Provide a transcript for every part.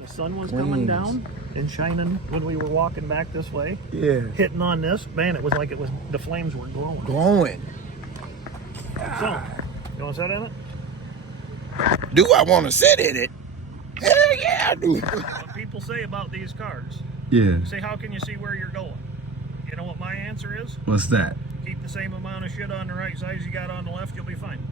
the sun was coming down and shining when we were walking back this way. Yeah. Hitting on this, man, it was like the flames were glowing. Glowing. So, you want to sit in it? Do I want to sit in it? Hell yeah, I do. What people say about these cars. Yeah. Say, how can you see where you're going? You know what my answer is? What's that? Keep the same amount of shit on the right side as you got on the left, you'll be fine.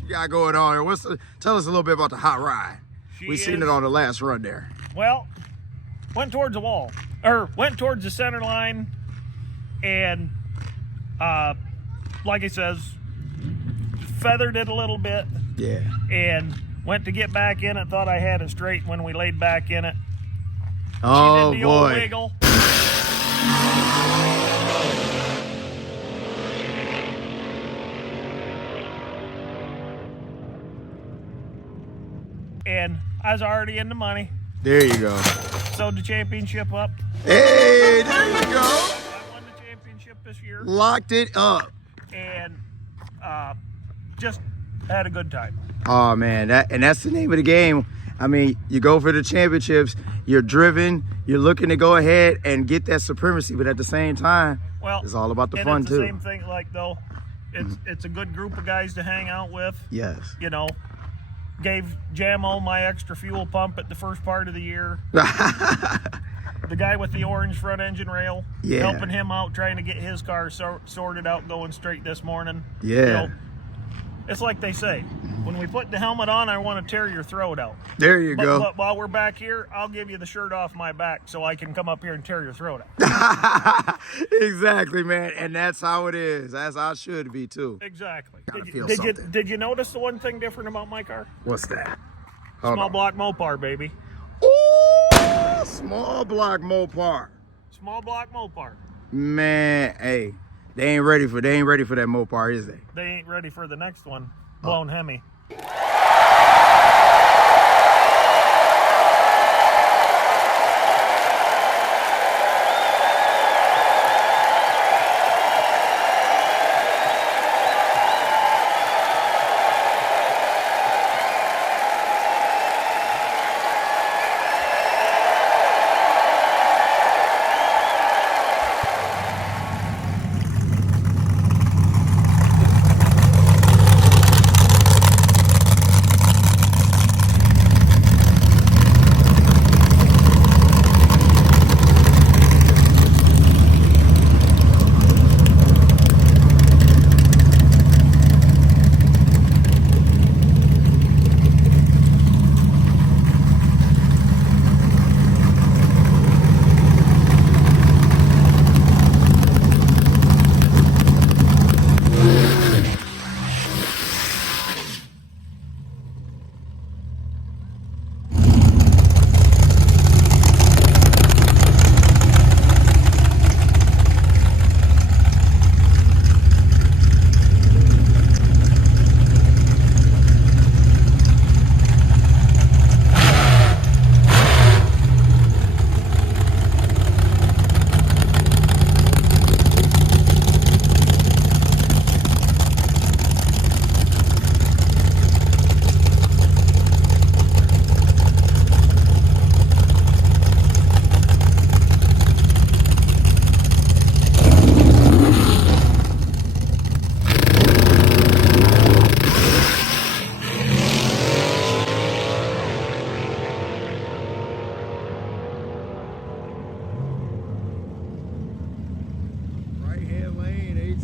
You got going on here? Tell us a little bit about the hot ride. We seen it on the last run there. Well, went towards the wall, or went towards the center line, and like it says, feathered it a little bit. Yeah. And went to get back in it, thought I had it straight when we laid back in it. Oh, she did the old boy. wiggle. And I was already in the money. There you go. Sewed the championship up. Hey, there you go. I won the championship this year. Locked it up. And just had a good time. Oh, man. That's the name of the game. I mean, you go for the championships. You're driven. You're looking to go ahead and get that supremacy. But at the same time, well, it's all about the and fun, it's too. the same thing, like, though. It's a good group of guys to hang out with. Yes. You know, gave Jamo my extra fuel pump at the first part of the year. The guy with the orange front engine rail, helping him out, trying to get his car sorted out, going straight this morning. Yeah. You know, it's like they say, when we put the helmet on, I want to tear your throat out. There you go. But while we're back here, I'll give you the shirt off my back so I can come up here and tear your throat out. Exactly, man. And that's how it is. That's how it should be, too. Exactly. Did you notice the one thing different about my car? What's that? Small block Mopar, baby. Ooh, small block Mopar. Small block Mopar. Man, hey, they ain't ready for that Mopar, is they? They ain't ready for the next one. Blown Hemi.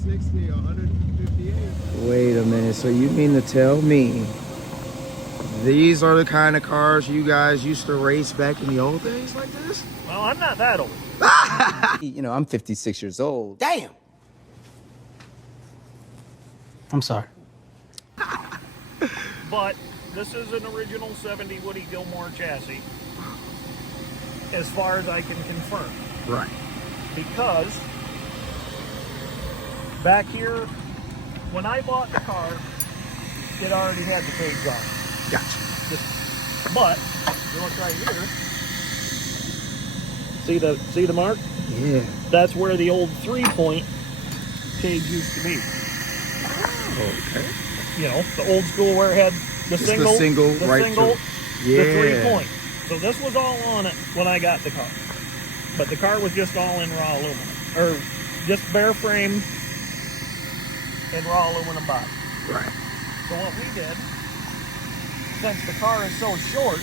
160, 158. Wait a minute. So you mean to tell me these are the kind of cars you guys used to race back in the old days like this? Well, I'm not that old. You know, I'm 56 years old. Damn. I'm sorry. But this is an original 70 Woody Gilmore chassis, as far as I can confirm. Right. Because back here, when I bought the car, it already had the cage on. Gotcha. But you look right here. See the mark? Yeah. That's where the old 3-point cage used to be. Okay. You know, the old school where it had the Just single, the single, the 3-point. So this was all on it when I got the car. But the car was just all in raw aluminum. Or just bare frame and raw aluminum body. Right. So what we did, since the car is so short,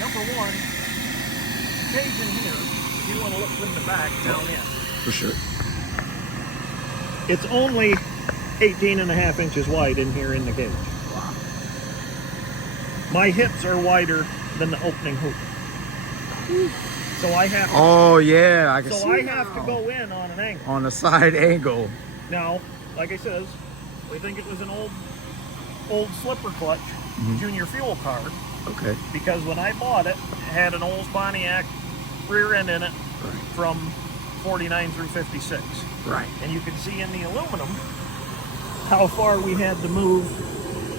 number one, the cage in here, if you want to look from the back down in. For sure. It's only 18.5 inches wide in here in the cage. Wow. My hips are wider than the opening hoop. So I have to, Oh yeah, I can see. so I have to go in on an angle. On a side angle. Now, like I says, we think it was an old slipper clutch junior fuel car, Okay. because when I bought it, it had an old Pontiac rear end in it from 49 through 56. Right. And you can see in the aluminum how far we had to move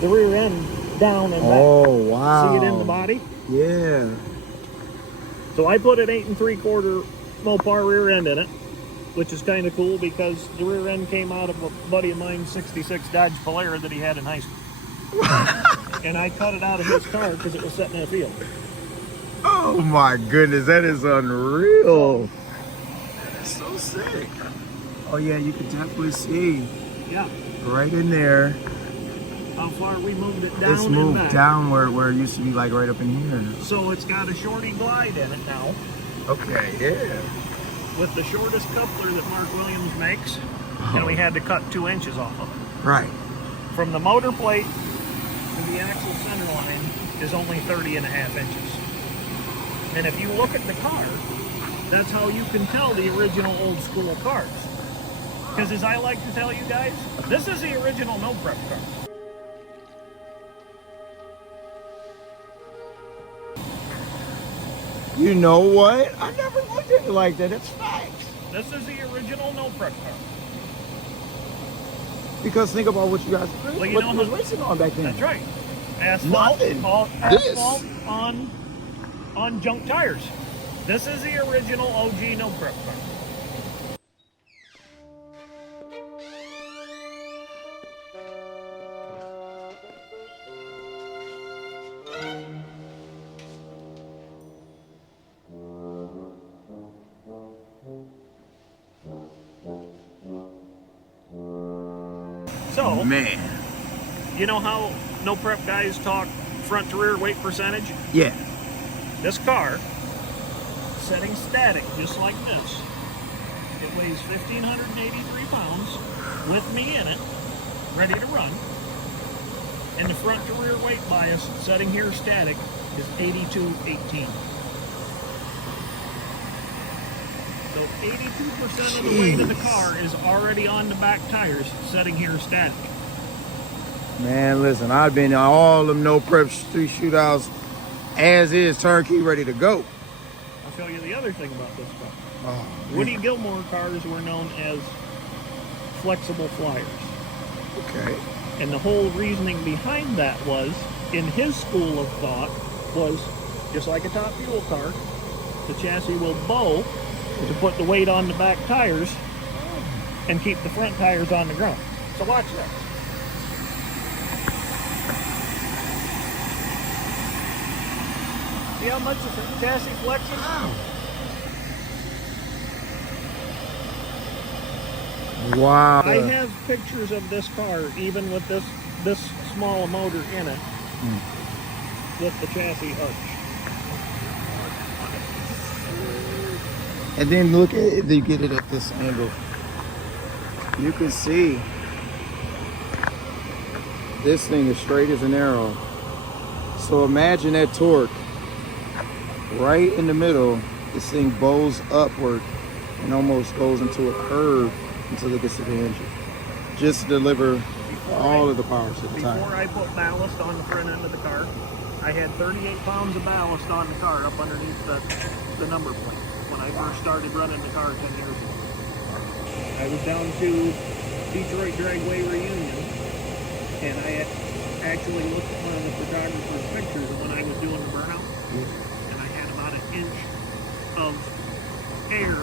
the rear end down and back. Oh wow. See it in the body? Yeah. So I put an 8 3/4 Mopar rear end in it, which is kind of cool because the rear end came out of a buddy of mine's 66 Dodge Polara that he had in high school. And I cut it out of his car because it was sitting in a field. Oh my goodness, that is unreal. That is so sick. Oh yeah, you can definitely see Yeah. right in there. How far we moved it down It's and moved back. down where it used to be like right up in here. So it's got a shorty glide in it now, Okay, yeah. with the shortest coupler that Mark Williams makes, and we had to cut 2 inches off of it. Right. From the motor plate to the axle center line is only 30.5 inches. And if you look at the car, that's how you can tell the original old school cars. Because as I like to tell you guys, this is the original no prep car. You know what? I never looked at it like that. It's facts. This is the original no prep car. Because think about what you guys Well, you what know you was how- racing on back then. That's right. Asphalt, Nothing. asphalt on junk tires. This is the original OG no prep car. So, Man. you know how no prep guys talk front to rear weight percentage? Yeah. This car, setting static just like this, it weighs 1,583 pounds with me in it, ready to run. And the front to rear weight bias setting here static is 8218. So 82% of the weight of the car is already on the back tires setting here static. Man, listen, I've been in all them no prep street shootouts as is, turnkey, ready to go. I'll show you the other thing about this car. Oh, Woody Gilmore cars were known as flexible flyers. okay. And the whole reasoning behind that was, in his school of thought, was just like a top fuel car, the chassis will bow to put the weight on the back tires and keep the front tires on the ground. So watch this. See how much the chassis flexes? Wow. I have pictures of this car, even with this small a motor in it, with the chassis arch. And then look at it, they get it at this angle. You can see this thing is straight as an arrow. So imagine that torque right in the middle. This thing bows upward and almost goes into a curve until it gets to the engine. Just to deliver all of the power to the tire. Before I put ballast on the front end of the car, I had 38 pounds of ballast on the car up underneath the number plate when I first started running the car 10 years ago. I was down to Detroit Dragway reunion, and I had actually looked at one of the photographer's pictures of when I was doing the burnout, and I had about 1 inch of air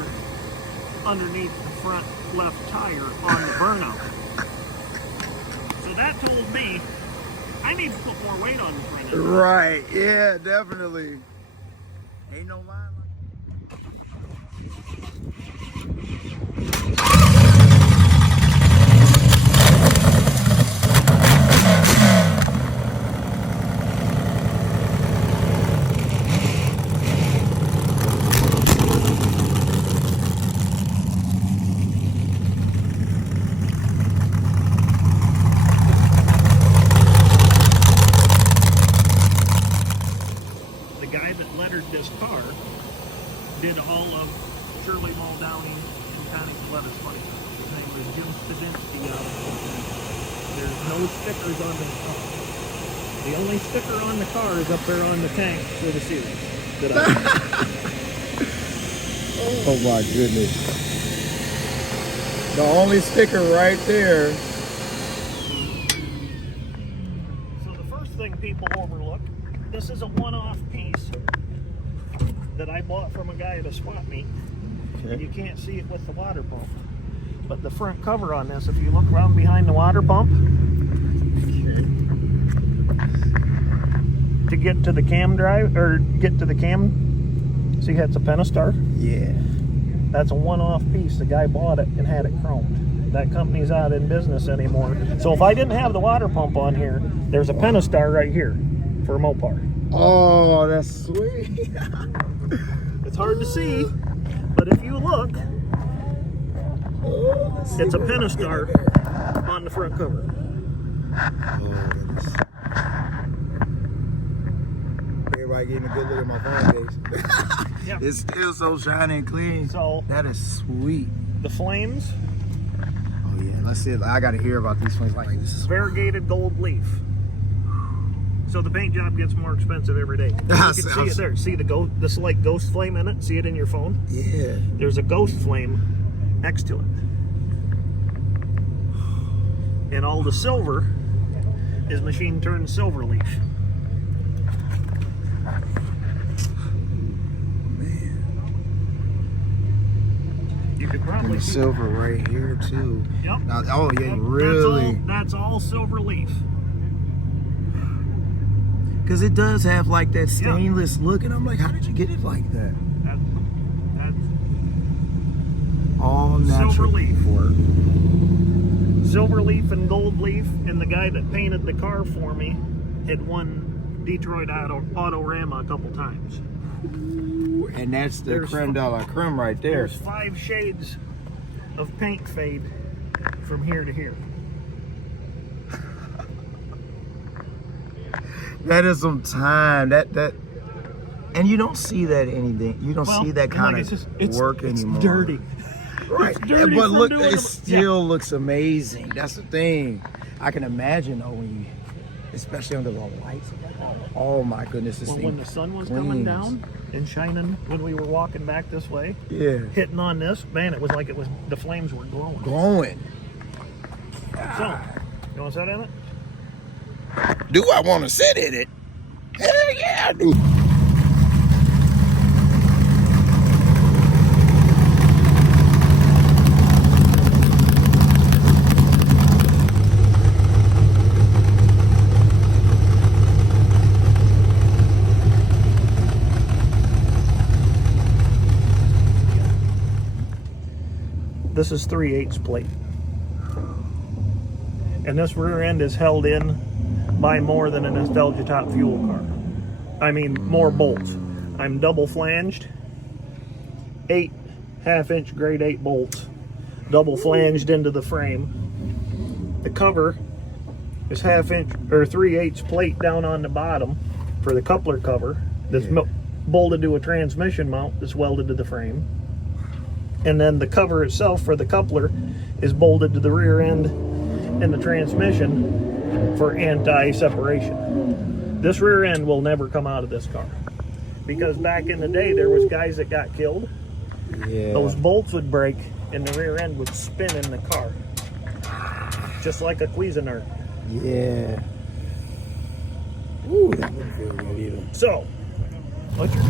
underneath the front left tire on the burnout. So that told me I need to put more weight on the front end. Right, yeah, definitely. Ain't no line. This car did all of Shirley Muldowney and Connie Coletta's money. His name was Jim Stadinsky. There's no stickers on the car. The only sticker on the car is up there on the tank for the series. Oh my goodness. The only sticker right there. So the first thing people overlook, this is a one-off piece that I bought from a guy at a swap meet. Okay. You can't see it with the water pump. But the front cover on this, if you look around behind the water pump, to get to the cam drive, or get to the cam, see how it's a Pentastar? Yeah. That's a one-off piece. The guy bought it and had it chromed. That company's out in business anymore. So if I didn't have the water pump on here, there's a Pentastar right here for a Mopar. Oh, that's sweet. It's hard to see, but if you look, it's a Pentastar on the front cover. Everybody getting a good look at my phone case. Yep. It's still so shiny and clean. So that is sweet. The flames. Oh yeah, let's see. I got to hear about these flames. Like this is variegated gold leaf. So the paint job gets more expensive every day. You can see it there. See the slight ghost flame in it? See it in your phone? Yeah. There's a ghost flame next to it. And all the silver is machine turned silver leaf. Man. You could probably see silver right here too. Yep. Now, oh yeah, yep. Really? That's all silver leaf. Because it does have like that stainless look, and I'm like, how did you get it like that? That's all natural silver leaf. Work. Silver leaf and gold leaf, and the guy that painted the car for me had won Detroit Autorama a couple times. Ooh, and that's the creme de la creme right there. There's 5 shades of paint fade from here to here. That is some time. And you don't see that anything. You don't see that kind of work anymore. It's dirty. Right. It's dirty, but look, it still looks amazing. That's the thing. I can imagine though when you, especially under the lights. Oh my goodness, this thing. When the sun was coming down and shining, when we were walking back this way, hitting on this, man, it was like the flames were glowing. Glowing. So, you want to sit in it? Do I want to sit in it? Hell yeah, I do. This is 3/8 plate. And this rear end is held in by more than a Nostalgia Top fuel car. I mean, more bolts. I'm double flanged, 8 half-inch grade 8 bolts double flanged into the frame. The cover is 1/2 inch or 3/8 plate down on the bottom for the coupler cover that's bolted to a transmission mount that's welded to the frame. And then the cover itself for the coupler is bolted to the rear end and the transmission for anti-separation. This rear end will never come out of this car. Because back in the day, there was guys that got killed. Yeah. Those bolts would break and the rear end would spin in the car. Just like a Cuisinart. Yeah. Ooh, that wouldn't feel good either. So, what's your...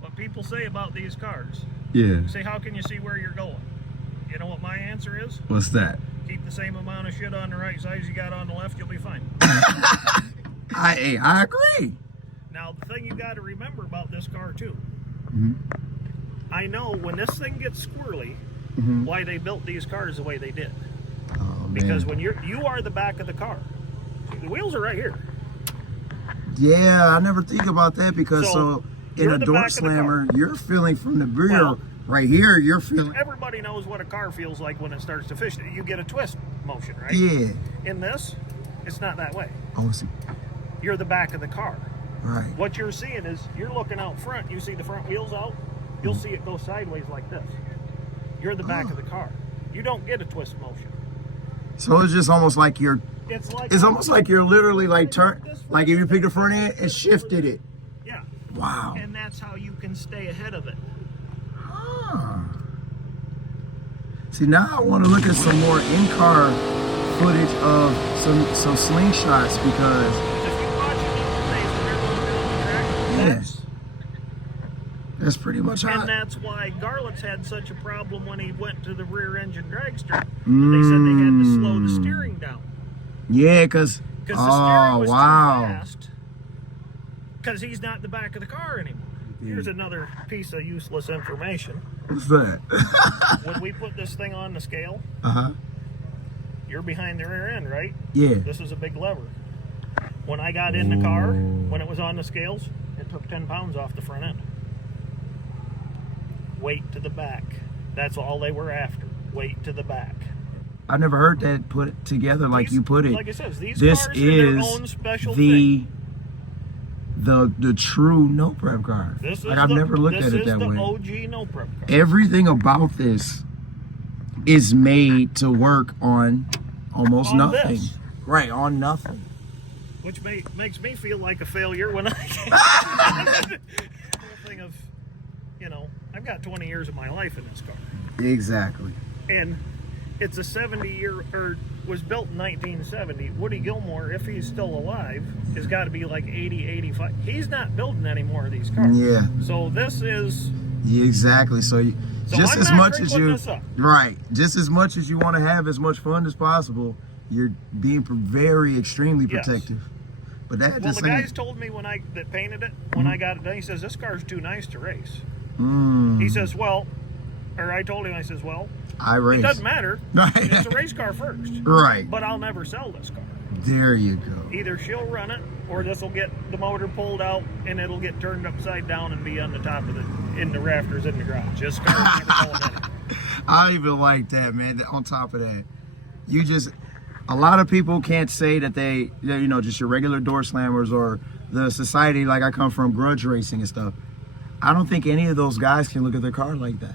What people say about these cars. Yeah. Say, how can you see where you're going? You know what my answer is? What's that? Keep the same amount of shit on the right side as you got on the left, you'll be fine. I agree. Now, the thing you got to remember about this car, too. Mm-hmm. I know when this thing gets squirrely, why they built these cars the way they did. Oh, Because man. when you are the back of the car. The wheels are right here. Yeah, I never think about that because so in you're a the door back of the slammer, car. you're feeling from the rear. Well, right here, you're feeling. Everybody knows what a car feels like when it starts to fish. You get a twist motion, right? Yeah. In this, it's not that way. Oh, see. You're the back of the car. Right. What you're seeing is you're looking out front. You see the front wheels out. You'll see it go sideways like this. You're the back of the car. You don't get a twist motion. So it's just almost like you're. It's almost like you're literally like like if you picked the front end and shifted it. Yeah. Wow. And that's how you can stay ahead of it. Huh. See, now I want to look at some more in-car footage of some slingshots because. If you watch it in the face when you're going down the track, Yes. That's pretty much how. and that's why Garlitz had such a problem when he went to the rear engine dragster. They said they had to slow the steering down. Yeah, because Because the steering was wow. too fast. Because he's not the back of the car anymore. Here's another piece of useless information. What's that? When we put this thing on the scale, Uh-huh. you're behind the rear end, right? Yeah. This is a big lever. When I got in the car, when it was on the scales, it took 10 pounds off the front end. Weight to the back. That's all they were after. Weight to the back. I never heard that put together like you put it. Like I said, these This cars are their is own special thing. the true no prep car. This is Like I've never looked at it that way. This is the OG no prep car. Everything about this is made to work on almost On nothing. this. Right, on nothing. Which makes me feel like a failure when I get the thing of, you know, I've got 20 years of my life in this car. Exactly. And it's a 70-year, or was built in 1970. Woody Gilmore, if he's still alive, has got to be like 80, 85. He's not building any more of these cars. Yeah. So this is... Yeah, exactly. So just I'm as not much as putting you this up. right, just as much as you want to have as much fun as possible, you're being very extremely Yes. protective. But that Well, just the ain't. guys told me that painted it, when I got it done, he says, this car's too nice to race. Mm, He says, well, or I told him, I says, well, I race. it doesn't matter. Right. It's a race car first. Right. But I'll never sell this car. There you go. Either she'll run it, or this will get the motor pulled out, and it'll get turned upside down and be on the top of in the rafters in the garage. This car's never going anywhere. I even like that, man. On top of that, you just, a lot of people can't say that they, you know, just your regular door slammers or the society like I come from, grudge racing and stuff. I don't think any of those guys can look at their car like that.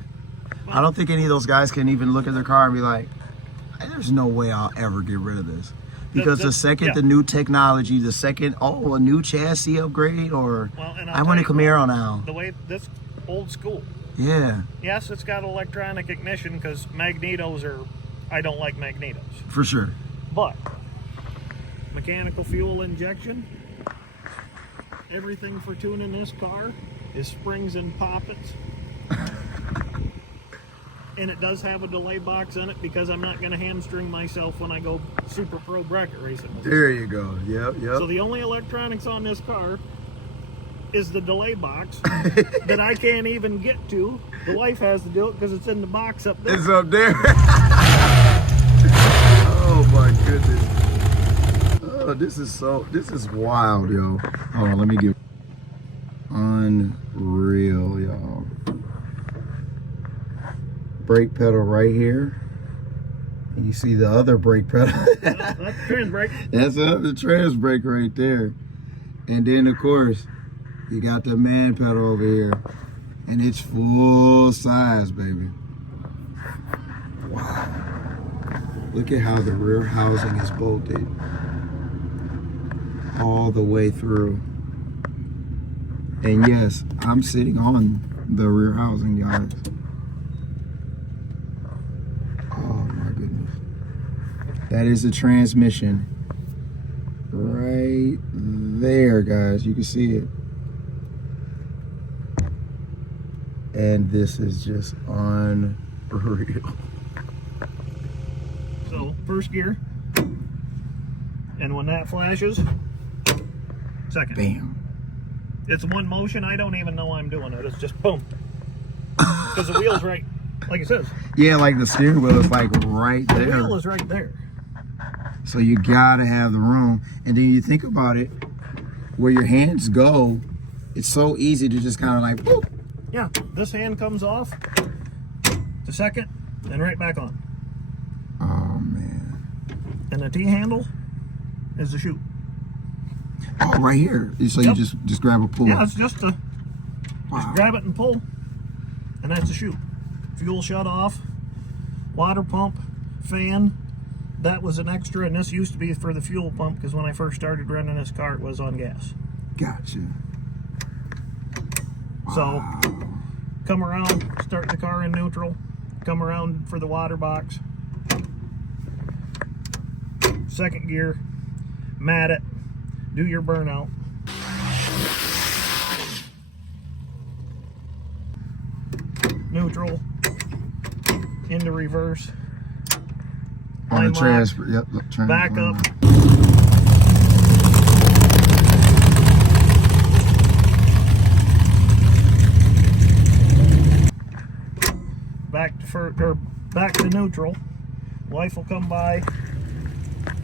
I don't think any of those guys can even look at their car and be like, there's no way I'll ever get rid of this. Because the second the new technology, the second, a new chassis upgrade, or I want a Camaro now. The way this old school. Yeah. Yes, it's got electronic ignition because magnetos are, I don't like magnetos. For sure. But mechanical fuel injection, everything for tuning this car is springs and poppets. And it does have a delay box on it because I'm not going to hamstring myself when I go super pro bracket racing with There you go. Yep, yep. So the only electronics on this car is the delay box that I can't even get to. The wife has to do it because it's in the box up there. It's up there. Oh my goodness. Oh, this is wild, yo. Hold on, let me get unreal, y'all. Brake pedal right here. And you see the other brake pedal. That's the trans brake. That's the trans brake right there. And then of course, you got the man pedal over here. And it's full size, baby. Wow. Look at how the rear housing is bolted all the way through. And yes, I'm sitting on the rear housing, guys. Oh my goodness. That is the transmission right there, guys. You can see it. And this is just unreal. So, first gear. And when that flashes, second. Bam. It's one motion. I don't even know I'm doing it. It's just boom. Because the wheel's right, like it says. Yeah, like the steering wheel is like right there. The wheel is right there. So you gotta have the room. And then you think about it, where your hands go, it's so easy to just kind of like, boop. Yeah, this hand comes off, the second, and right back on. Oh man. And the T-handle is the chute. Oh, right here. So Yep. you just grab a pull. Yeah, it's just Wow. grab it and pull, and that's the chute. Fuel shut off, water pump, fan. That was an extra, and this used to be for the fuel pump because when I first started running this car, it was on gas. Gotcha. So, come around, start the car in neutral, come around for the water box. Second gear, mat it, do your burnout. Neutral, into reverse. On the Line lock, transfer, yep. back up. Back to neutral. Wife will come by.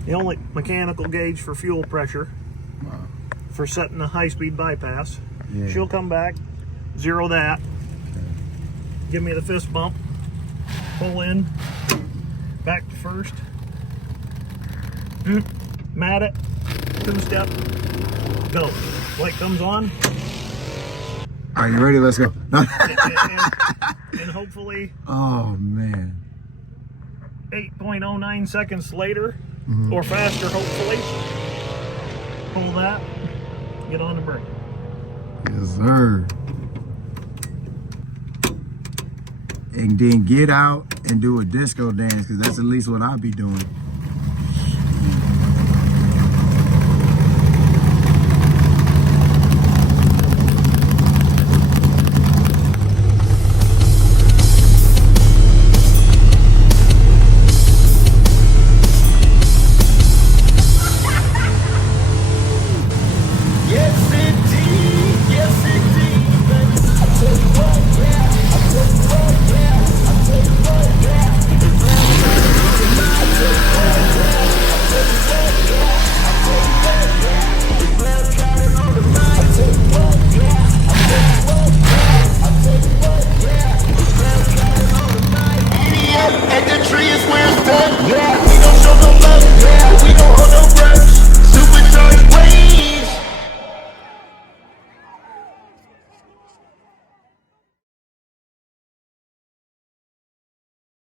The only mechanical gauge for fuel pressure for setting a high-speed bypass. Yeah. She'll come back, zero that, give me the fist bump, pull in, back to first, mat it, two-step, go. Light comes on. Are you ready? Let's go. and hopefully, Oh man. 8.09 seconds later, or faster, hopefully, pull that, get on the brake. Yes, sir. And then get out and do a disco dance, because that's at least what I'll be doing.